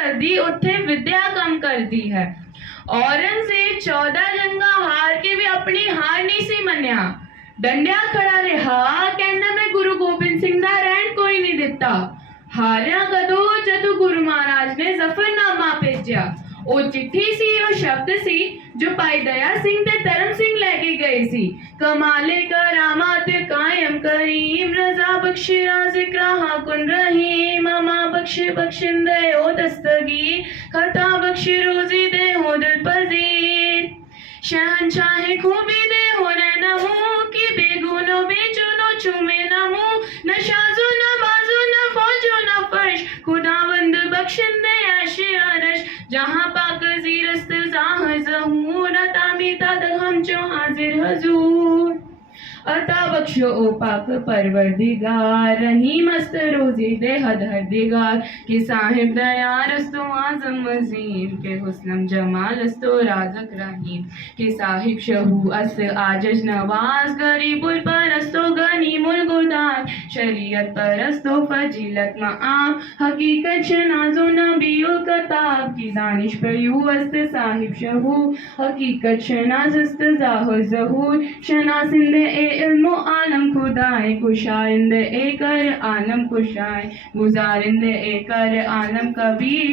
करदी उत्थे विद्या कम करदी है। औरंगजेब 14 जंगा हार के भी अपनी हार नहीं सी मन्या, डंडिया खड़ा रहा, कहना मैं गुरु गोबिंद सिंह दा रहन कोई नहीं दिता। हारिया कदों जदों गुरु महाराज ने जफरनामा भेजा। ਉਹ चिट्ठी सी ਉਹ शब्द सी जो भाई दया सिंह ते धर्म सिंह लेके गए सी। कमाले करामात कायम करीम, रजा बख्शे राज़िक रहा कुन रहीम, अमा बख्शे बख्शिंदे ओ दस्तगीर, खता बख्शे रोजी दे हो दिल पजीर। शहंशाहे खूबी दे हो रहना हो कि बेगुनो बेचुनो चूमे न मुंह, न शाजो न बाजो न फौजो न फर्श, खुदावंद बख्शिंदे ऐशे अरश, जहाँ पाक ज़ीरस्त ज़ाह ज़हूर, अता बीता हम जो हाजिर हजूर। अता बख्शो ओ पाक परवरदिगार, रहीम मस्त रोजी दे हद हरदिगार, कि साहिब दया रस्तो आजम वजीर, के हुस्नम जमाल रस्तो राजक रहीम, कि साहिब शहू अस आजज नवाज, गरीबुल परस्तो गनीमुल गुदार, शरीयत परस्तो फजीलत मआब, हकीकत शनाजो नबीउल कताब, की दानिश पयू अस्त साहिब शहू, हकीकत शनाजस्त ज़ाहो ज़हूर, शनासिंदे इल्मो आलम खुदाए, कुशाइंदे ए कर आलम कुशाए, गुजारिंदे ए कर आलम कबीर।